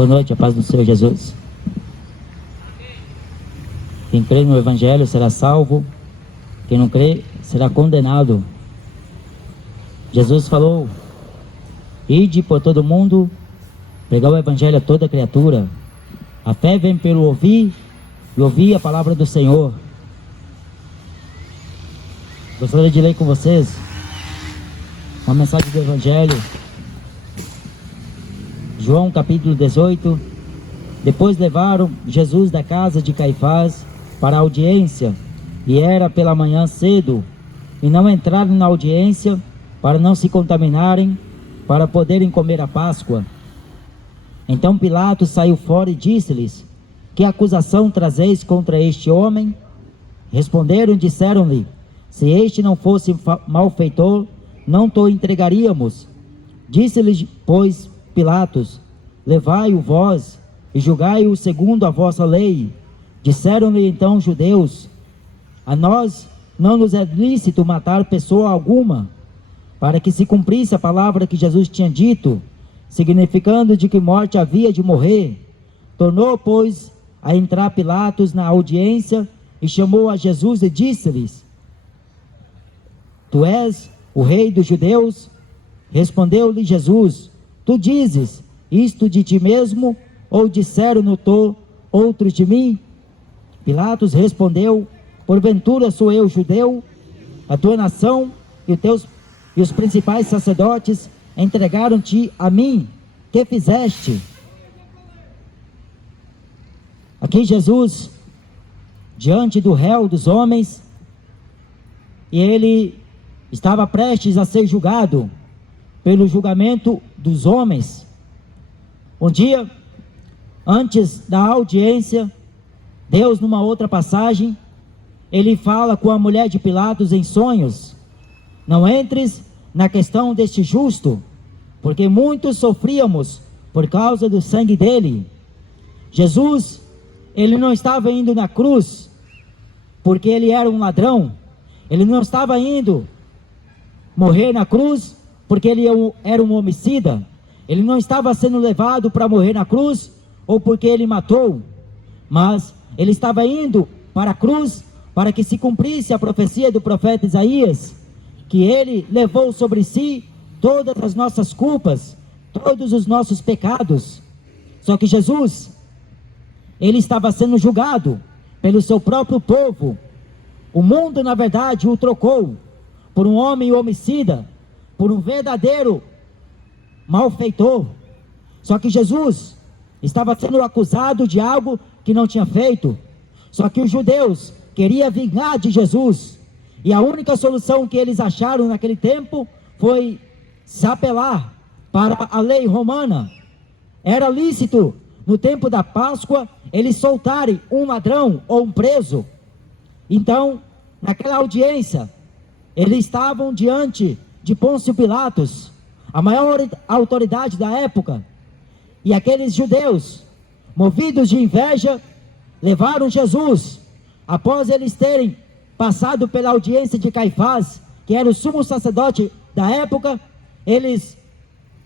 Boa noite, a paz do Senhor Jesus. Quem crê no Evangelho será salvo, quem não crê será condenado. Jesus falou: ide por todo mundo, pregar o Evangelho a toda criatura. A fé vem pelo ouvir, e ouvir a palavra do Senhor. Gostaria de ler com vocês uma mensagem do Evangelho. João capítulo 18. Depois levaram Jesus da casa de Caifás para a audiência, e era pela manhã cedo, e não entraram na audiência para não se contaminarem, para poderem comer a Páscoa. Então Pilatos saiu fora e disse-lhes: que acusação trazeis contra este homem? Responderam e disseram-lhe: se este não fosse malfeitor, não te entregaríamos. Disse-lhes, pois, Pilatos: levai-o vós e julgai-o segundo a vossa lei. Disseram-lhe então os judeus: a nós não nos é lícito matar pessoa alguma, para que se cumprisse a palavra que Jesus tinha dito, significando de que morte havia de morrer. Tornou, pois, a entrar Pilatos na audiência e chamou a Jesus e disse-lhes: tu és o rei dos judeus? Respondeu-lhe Jesus: tu dizes isto de ti mesmo, ou disseram-no outros de mim? Pilatos respondeu: porventura sou eu judeu? A tua nação e os principais sacerdotes entregaram-te a mim. Que fizeste? Aqui Jesus, diante do réu dos homens, e ele estava prestes a ser julgado pelo julgamento dos homens. Um dia, antes da audiência, Deus, numa outra passagem, ele fala com a mulher de Pilatos em sonhos: não entres na questão deste justo, porque muitos sofríamos por causa do sangue dele. Jesus, ele não estava indo na cruz porque ele era um ladrão. Ele não estava indo morrer na cruz porque ele era um homicida. Ele não estava sendo levado para morrer na cruz ou porque ele matou, mas ele estava indo para a cruz para que se cumprisse a profecia do profeta Isaías, que ele levou sobre si todas as nossas culpas, todos os nossos pecados. Só que Jesus, ele estava sendo julgado pelo seu próprio povo. O mundo, na verdade, o trocou por um homem homicida, por um verdadeiro malfeitor. Só que Jesus estava sendo acusado de algo que não tinha feito. Só que os judeus queriam vingar de Jesus, e a única solução que eles acharam naquele tempo foi se apelar para a lei romana. Era lícito, no tempo da Páscoa, eles soltarem um ladrão ou um preso. Então, naquela audiência, eles estavam diante de Pôncio Pilatos, a maior autoridade da época, e aqueles judeus, movidos de inveja, levaram Jesus. Após eles terem passado pela audiência de Caifás, que era o sumo sacerdote da época, eles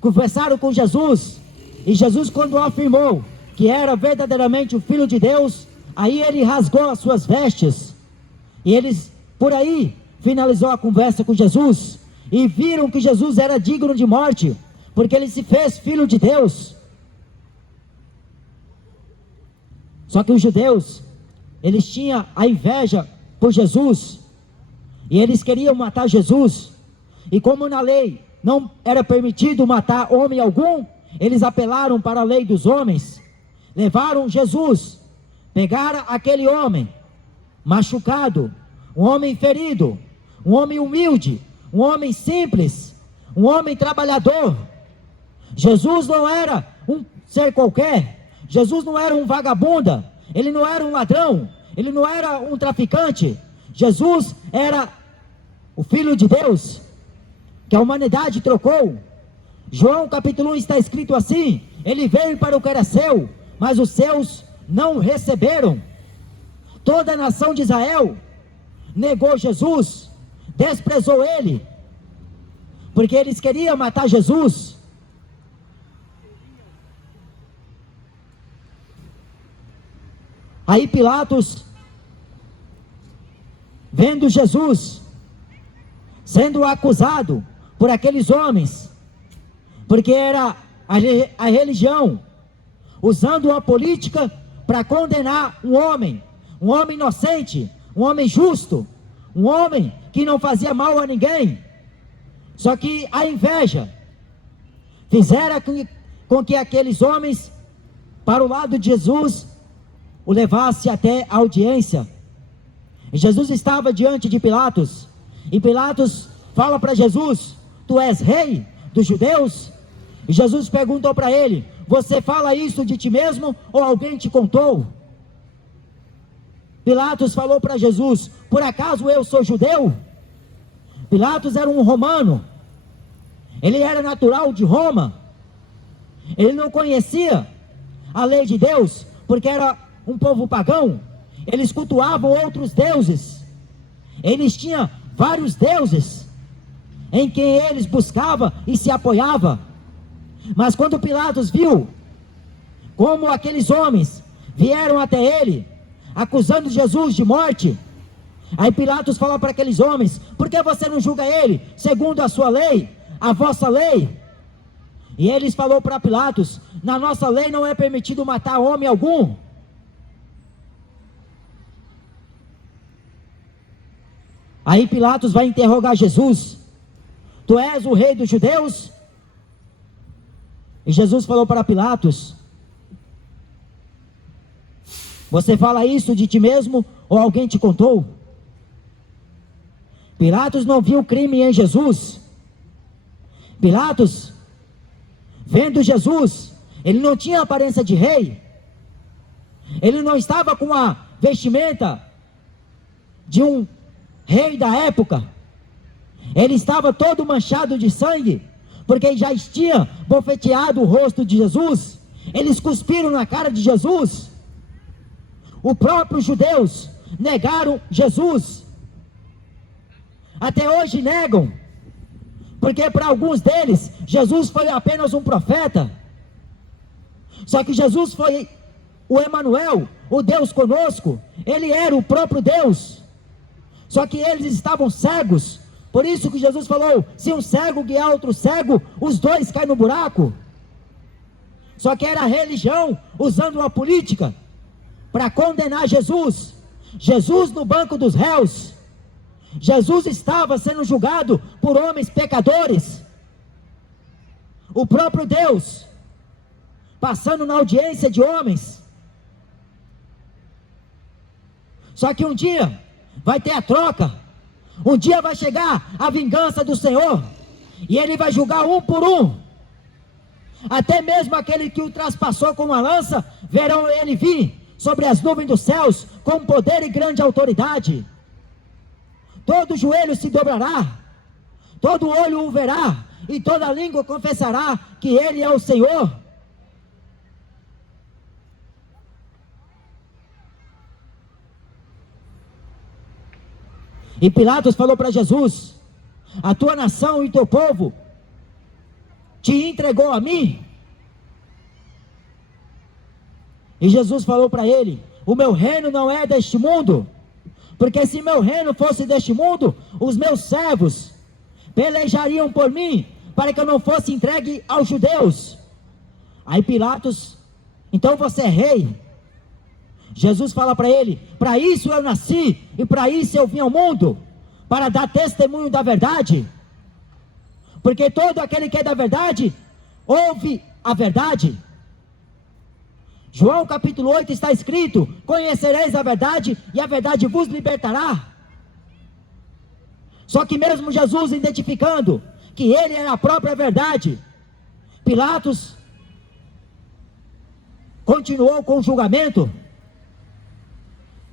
conversaram com Jesus, e Jesus, quando afirmou que era verdadeiramente o Filho de Deus, aí ele rasgou as suas vestes, e eles, por aí, finalizou a conversa com Jesus, e viram que Jesus era digno de morte, porque ele se fez Filho de Deus. Só que os judeus, eles tinham a inveja por Jesus, e eles queriam matar Jesus, e como na lei não era permitido matar homem algum, eles apelaram para a lei dos homens, levaram Jesus, pegaram aquele homem machucado, um homem ferido, um homem humilde, um homem simples, um homem trabalhador. Jesus não era um ser qualquer, Jesus não era um vagabunda, ele não era um ladrão, ele não era um traficante. Jesus era o Filho de Deus, que a humanidade trocou. João capítulo 1 está escrito assim: ele veio para o que era seu, mas os seus não receberam. Toda a nação de Israel negou Jesus, desprezou ele, porque eles queriam matar Jesus. Aí Pilatos, vendo Jesus sendo acusado por aqueles homens, porque era a religião usando a política para condenar um homem inocente, um homem justo, um homem que não fazia mal a ninguém. Só que a inveja fizera com que aqueles homens, para o lado de Jesus, o levasse até a audiência. E Jesus estava diante de Pilatos, e Pilatos fala para Jesus: tu és rei dos judeus? E Jesus perguntou para ele: você fala isso de ti mesmo ou alguém te contou? Pilatos falou para Jesus: por acaso eu sou judeu? Pilatos era um romano, ele era natural de Roma, ele não conhecia a lei de Deus, porque era um povo pagão, eles cultuavam outros deuses, eles tinham vários deuses, em quem eles buscavam e se apoiavam. Mas quando Pilatos viu como aqueles homens vieram até ele, acusando Jesus de morte, aí Pilatos falou para aqueles homens: por que você não julga ele segundo a sua lei, a vossa lei? E eles falou para Pilatos: na nossa lei não é permitido matar homem algum. Aí Pilatos vai interrogar Jesus: tu és o rei dos judeus? E Jesus falou para Pilatos: você fala isso de ti mesmo ou alguém te contou? Pilatos não viu crime em Jesus. Pilatos, vendo Jesus, ele não tinha aparência de rei, ele não estava com a vestimenta de um rei da época, ele estava todo manchado de sangue, porque já tinha bofeteado o rosto de Jesus, eles cuspiram na cara de Jesus, os próprios judeus negaram Jesus, até hoje negam, porque para alguns deles, Jesus foi apenas um profeta, só que Jesus foi o Emanuel, o Deus conosco, ele era o próprio Deus, só que eles estavam cegos, por isso que Jesus falou: se um cego guiar outro cego, os dois caem no buraco. Só que era a religião usando uma política para condenar Jesus. Jesus no banco dos réus, Jesus estava sendo julgado por homens pecadores, o próprio Deus passando na audiência de homens. Só que um dia vai ter a troca, um dia vai chegar a vingança do Senhor, e Ele vai julgar um por um, até mesmo aquele que o traspassou com uma lança, verão Ele vir sobre as nuvens dos céus, com poder e grande autoridade. Todo joelho se dobrará, todo olho o verá, e toda língua confessará que Ele é o Senhor. E Pilatos falou para Jesus: a tua nação e teu povo te entregou a mim. E Jesus falou para ele: o meu reino não é deste mundo, porque se meu reino fosse deste mundo, os meus servos pelejariam por mim, para que eu não fosse entregue aos judeus. Aí Pilatos: então você é rei? Jesus fala para ele: para isso eu nasci, e para isso eu vim ao mundo, para dar testemunho da verdade, porque todo aquele que é da verdade, ouve a verdade. João capítulo 8 está escrito: conhecereis a verdade, e a verdade vos libertará. Só que mesmo Jesus identificando que ele era a própria verdade, Pilatos continuou com o julgamento,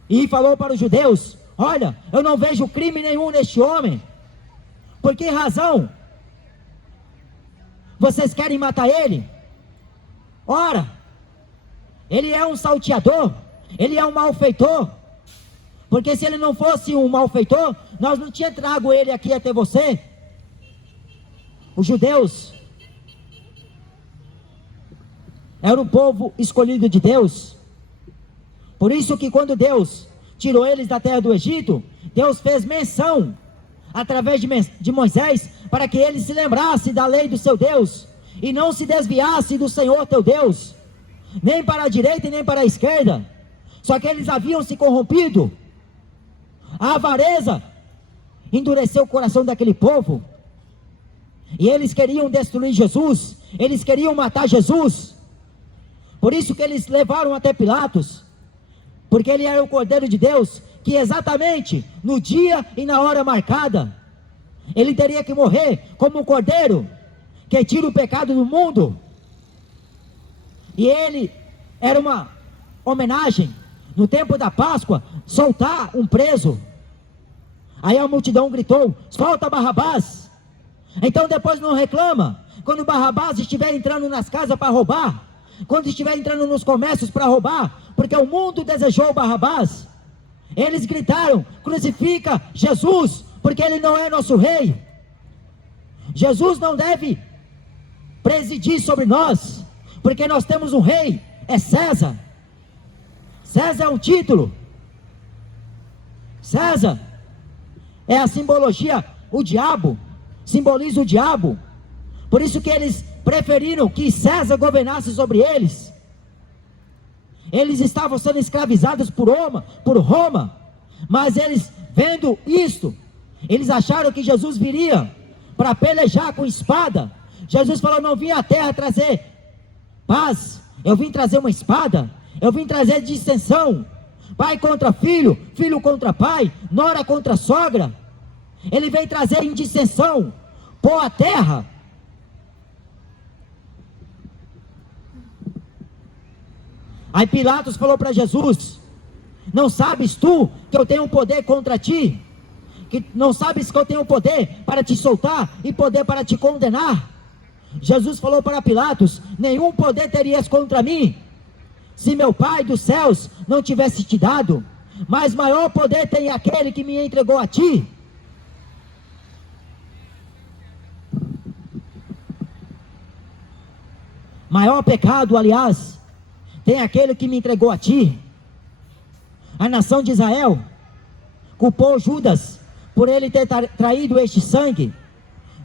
e falou para os judeus: olha, eu não vejo crime nenhum neste homem, por que razão vocês querem matar ele? Ora, ele é um salteador, ele é um malfeitor, porque se ele não fosse um malfeitor, nós não tínhamos trago ele aqui até você. Os judeus eram um povo escolhido de Deus, Por isso que quando Deus tirou eles da terra do Egito, Deus fez menção, através de Moisés, para que eles se lembrassem da lei do seu Deus, e não se desviassem do Senhor teu Deus, nem para a direita e nem para a esquerda. Só que eles haviam se corrompido. A avareza endureceu o coração daquele povo, e eles queriam destruir Jesus, eles queriam matar Jesus. Por isso que eles levaram até Pilatos, porque ele era o Cordeiro de Deus, que exatamente no dia e na hora marcada, ele teria que morrer como um cordeiro, que tira o pecado do mundo. E ele era uma homenagem, no tempo da Páscoa, soltar um preso. Aí a multidão gritou: solta Barrabás. Então depois não reclama, quando Barrabás estiver entrando nas casas para roubar, quando estiver entrando nos comércios para roubar, porque o mundo desejou Barrabás. Eles gritaram: crucifica Jesus, porque ele não é nosso rei. Jesus não deve presidir sobre nós, porque nós temos um rei, é César. César é um título. César é a simbologia, o diabo, simboliza o diabo. Por isso que eles preferiram que César governasse sobre eles. Eles estavam sendo escravizados por Roma, mas eles, vendo isto, eles acharam que Jesus viria para pelejar com espada. Jesus falou: não vim à terra trazer paz, eu vim trazer uma espada, eu vim trazer dissensão, pai contra filho, filho contra pai, nora contra sogra. Ele veio trazer indissensão, pôr a terra. Aí Pilatos falou para Jesus: não sabes tu que eu tenho poder contra ti? Que não sabes que eu tenho poder para te soltar e poder para te condenar? Jesus falou para Pilatos: nenhum poder terias contra mim, se meu Pai dos céus não tivesse te dado, mas maior poder tem aquele que me entregou a ti. Maior pecado, aliás, tem aquele que me entregou a ti. A nação de Israel culpou Judas por ele ter traído este sangue.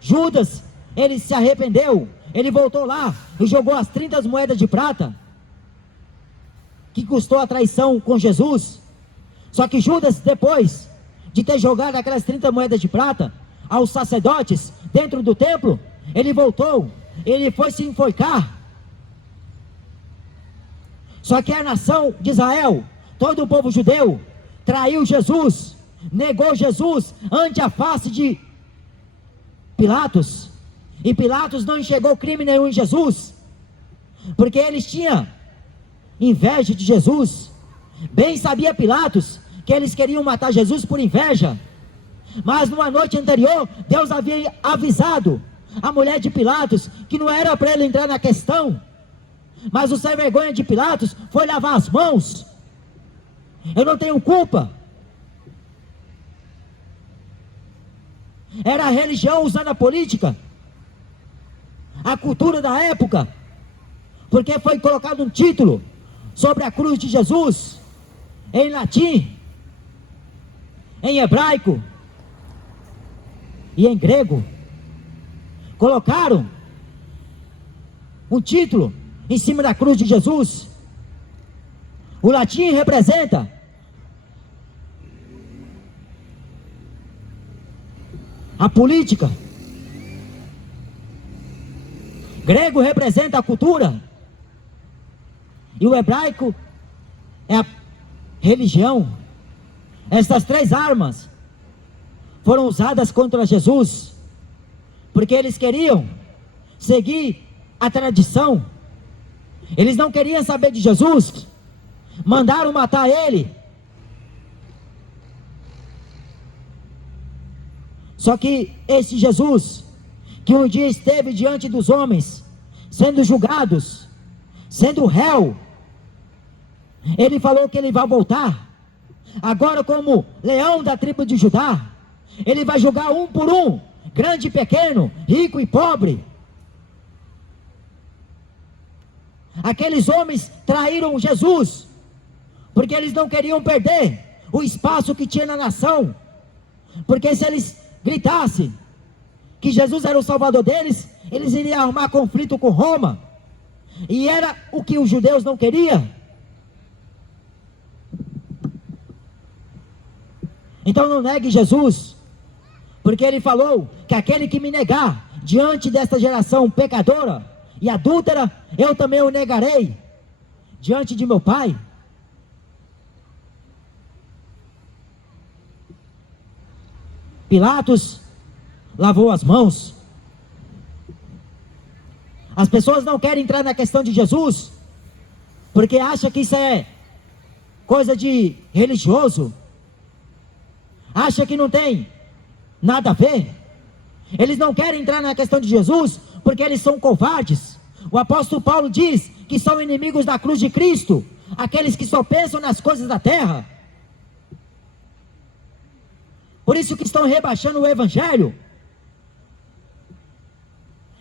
Judas, ele se arrependeu, ele voltou lá e jogou as 30 moedas de prata, que custou a traição com Jesus. Só que Judas, depois de ter jogado aquelas 30 moedas de prata aos sacerdotes dentro do templo, ele voltou, ele foi se enforcar. Só que a nação de Israel, todo o povo judeu, traiu Jesus, negou Jesus ante a face de Pilatos. E Pilatos não enxergou crime nenhum em Jesus, porque eles tinham inveja de Jesus. Bem sabia Pilatos que eles queriam matar Jesus por inveja, mas numa noite anterior, Deus havia avisado a mulher de Pilatos que não era para ele entrar na questão. Mas o sem vergonha de Pilatos foi lavar as mãos. Eu não tenho culpa. Era a religião usando a política, a cultura da época, porque foi colocado um título sobre a cruz de Jesus, em latim, em hebraico e em grego. Colocaram um título em cima da cruz de Jesus. O latim representa a política, grego representa a cultura, e o hebraico é a religião. Estas três armas foram usadas contra Jesus, porque eles queriam seguir a tradição. Eles não queriam saber de Jesus, mandaram matar ele. Só que esse Jesus, que um dia esteve diante dos homens, sendo julgados, sendo réu, ele falou que ele vai voltar, agora como leão da tribo de Judá. Ele vai julgar um por um, grande e pequeno, rico e pobre. Aqueles homens traíram Jesus porque eles não queriam perder o espaço que tinha na nação, porque se eles gritassem que Jesus era o Salvador deles, eles iriam arrumar conflito com Roma, e era o que os judeus não queriam. Então não negue Jesus, porque ele falou que aquele que me negar diante desta geração pecadora e adúltera, eu também o negarei diante de meu Pai. Pilatos lavou as mãos. As pessoas não querem entrar na questão de Jesus, porque acham que isso é coisa de religioso, acha que não tem nada a ver. Eles não querem entrar na questão de Jesus, porque eles são covardes. O apóstolo Paulo diz que são inimigos da cruz de Cristo, aqueles que só pensam nas coisas da terra. Por isso que estão rebaixando o Evangelho.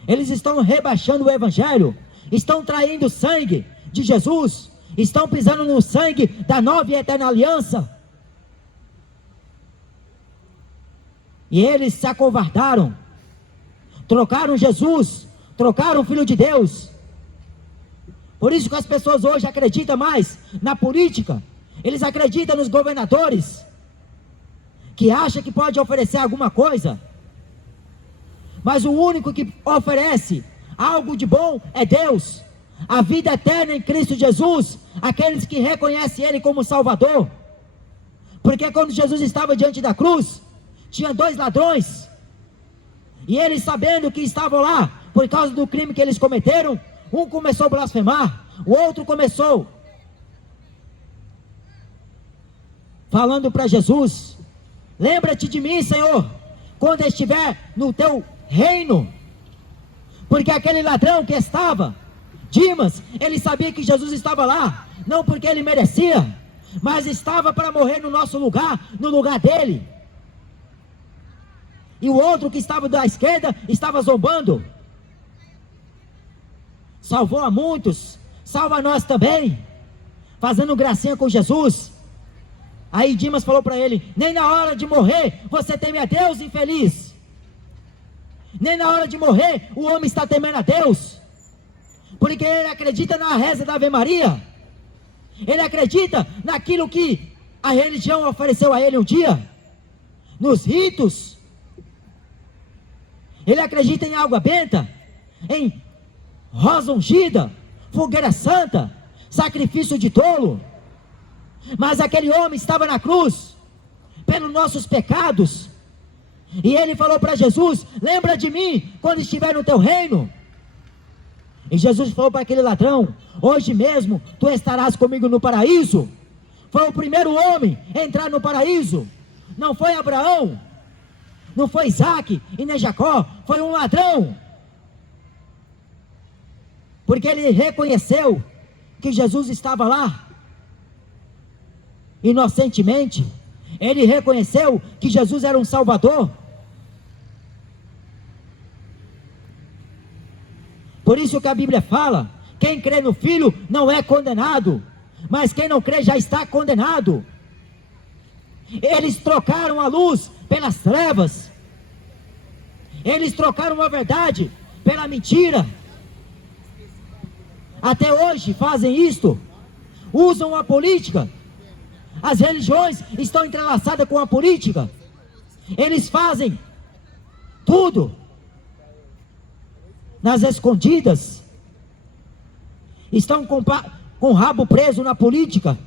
Eles estão rebaixando o Evangelho, estão traindo o sangue de Jesus, estão pisando no sangue da nova e eterna aliança. E eles se acovardaram, trocaram Jesus, trocaram o Filho de Deus. Por isso que as pessoas hoje acreditam mais na política, eles acreditam nos governadores, que acham que pode oferecer alguma coisa, mas o único que oferece algo de bom é Deus, a vida eterna em Cristo Jesus, aqueles que reconhecem Ele como Salvador. Porque quando Jesus estava diante da cruz, tinha 2 ladrões, e eles, sabendo que estavam lá por causa do crime que eles cometeram, um começou a blasfemar, o outro começou falando para Jesus: lembra-te de mim, Senhor, quando eu estiver no teu reino. Porque aquele ladrão que estava, Dimas, ele sabia que Jesus estava lá, não porque ele merecia, mas estava para morrer no nosso lugar, no lugar dele. E o outro que estava da esquerda estava zombando. Salvou a muitos, salva nós também, fazendo gracinha com Jesus. Aí Dimas falou para ele: nem na hora de morrer você teme a Deus, infeliz. Nem na hora de morrer o homem está temendo a Deus, porque ele acredita na reza da Ave Maria, ele acredita naquilo que a religião ofereceu a ele um dia, nos ritos. Ele acredita em água benta, em rosa ungida, fogueira santa, sacrifício de tolo. Mas aquele homem estava na cruz pelos nossos pecados, e ele falou para Jesus: lembra de mim quando estiver no teu reino. E Jesus falou para aquele ladrão: hoje mesmo tu estarás comigo no paraíso. Foi o primeiro homem a entrar no paraíso, não foi Abraão, não foi Isaac e nem Jacó, foi um ladrão, porque ele reconheceu que Jesus estava lá, inocentemente. Ele reconheceu que Jesus era um Salvador. Por isso que a Bíblia fala: quem crê no Filho não é condenado, mas quem não crê já está condenado. Eles trocaram a luz pelas trevas, eles trocaram a verdade pela mentira. Até hoje fazem isto, usam a política. As religiões estão entrelaçadas com a política. Eles fazem tudo nas escondidas, estão com o rabo preso na política,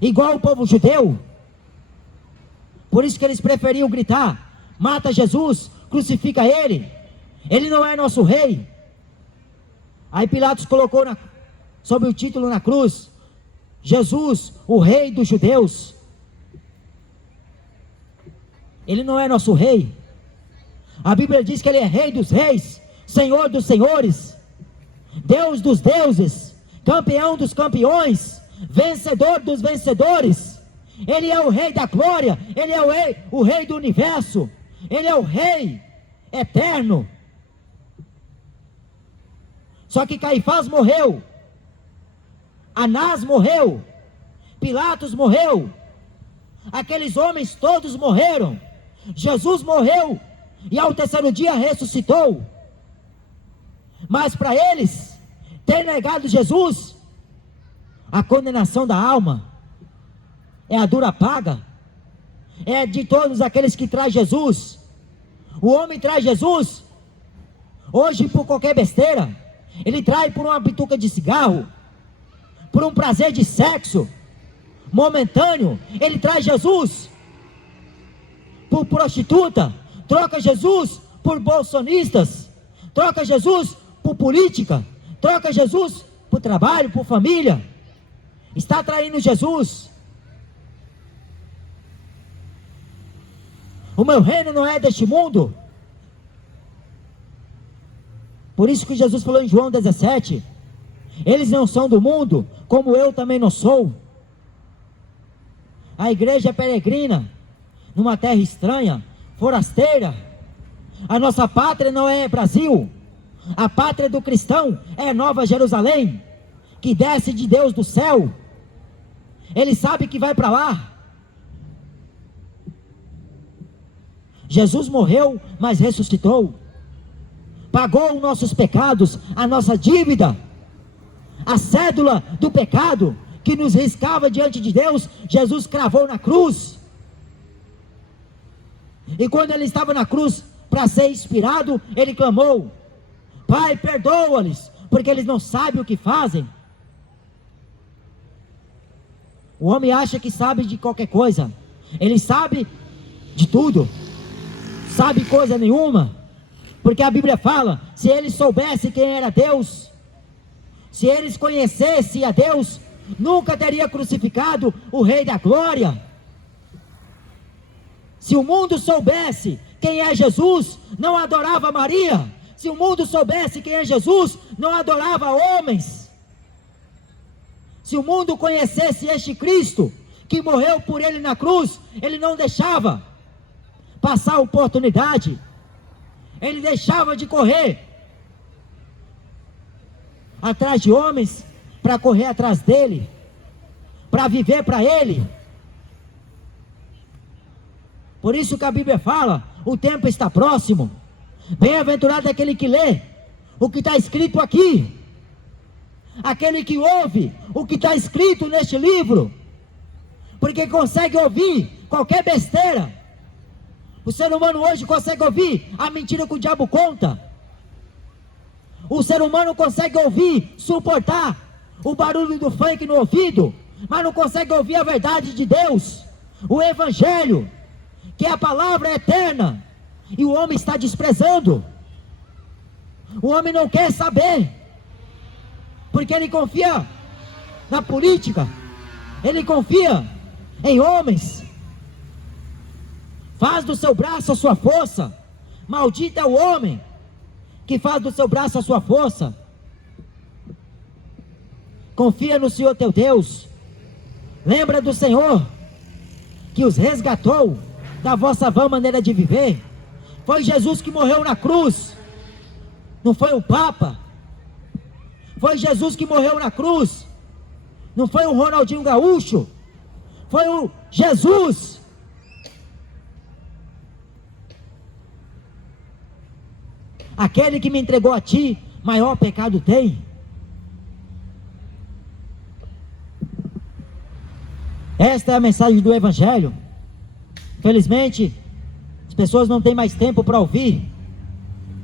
igual o povo judeu. Por isso que eles preferiam gritar: mata Jesus, crucifica ele, ele não é nosso rei. Aí Pilatos colocou sob o título na cruz: Jesus, o rei dos judeus. Ele não é nosso rei. A Bíblia diz que ele é rei dos reis, senhor dos senhores, Deus dos deuses, campeão dos campeões, vencedor dos vencedores. Ele é o rei da glória, ele é o rei do universo, ele é o rei eterno. Só que Caifás morreu. Anás morreu, Pilatos morreu, aqueles homens todos morreram. Jesus morreu e ao terceiro dia ressuscitou. Mas para eles ter negado Jesus, a condenação da alma é a dura paga, é de todos aqueles que traz Jesus. O homem traz Jesus hoje por qualquer besteira, ele trai por uma bituca de cigarro, por um prazer de sexo momentâneo, ele traz Jesus por prostituta, troca Jesus por bolsonistas, troca Jesus por política, troca Jesus por trabalho, por família, está traindo Jesus. O meu reino não é deste mundo. Por isso que Jesus falou em João 17, eles não são do mundo, como eu também não sou. A igreja é peregrina, numa terra estranha, forasteira. A nossa pátria não é Brasil, a pátria do cristão é Nova Jerusalém, que desce de Deus do céu. Ele sabe que vai para lá. Jesus morreu, mas ressuscitou, pagou os nossos pecados, a nossa dívida, a cédula do pecado que nos riscava diante de Deus, Jesus cravou na cruz. E quando ele estava na cruz para ser expirado, ele clamou: Pai, perdoa-lhes, porque eles não sabem o que fazem. O homem acha que sabe de qualquer coisa, ele sabe de tudo, sabe coisa nenhuma, porque a Bíblia fala, se eles soubessem quem era Deus, se eles conhecessem a Deus, nunca teria crucificado o Rei da Glória. Se o mundo soubesse quem é Jesus, não adorava Maria. Se o mundo soubesse quem é Jesus, não adorava homens. Se o mundo conhecesse este Cristo, que morreu por ele na cruz, ele não deixava passar a oportunidade, ele deixava de correr atrás de homens, para correr atrás dele, para viver para ele. Por isso que a Bíblia fala, o tempo está próximo. Bem-aventurado é aquele que lê o que está escrito aqui, aquele que ouve o que está escrito neste livro, porque consegue ouvir qualquer besteira. O ser humano hoje consegue ouvir a mentira que o diabo conta. O ser humano consegue ouvir, suportar o barulho do funk no ouvido, mas não consegue ouvir a verdade de Deus, o Evangelho, que é a palavra eterna, e o homem está desprezando. O homem não quer saber, porque ele confia na política, ele confia em homens, faz do seu braço a sua força. Maldito é o homem que faz do seu braço a sua força. Confia no Senhor teu Deus, lembra do Senhor, que os resgatou da vossa vã maneira de viver. Foi Jesus que morreu na cruz, não foi o Papa. Foi Jesus que morreu na cruz, não foi o Ronaldinho Gaúcho, foi o Jesus. Aquele que me entregou a ti, maior pecado tem. Esta é a mensagem do Evangelho. Infelizmente, as pessoas não têm mais tempo para ouvir,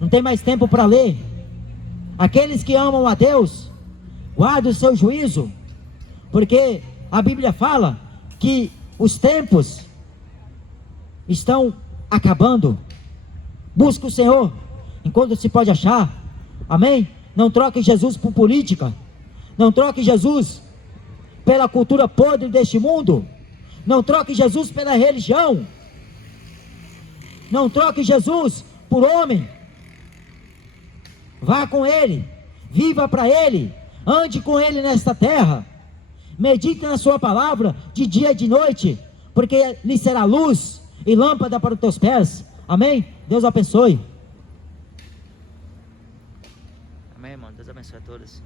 não têm mais tempo para ler. Aqueles que amam a Deus, guardem o seu juízo, porque a Bíblia fala que os tempos estão acabando. Busca o Senhor enquanto se pode achar. Amém? Não troque Jesus por política, não troque Jesus pela cultura podre deste mundo, não troque Jesus pela religião, não troque Jesus por homem. Vá com Ele, viva para Ele, ande com Ele nesta terra, medite na sua palavra de dia e de noite, porque lhe será luz e lâmpada para os teus pés. Amém? Deus abençoe. Amém, irmão. Deus abençoe a todos.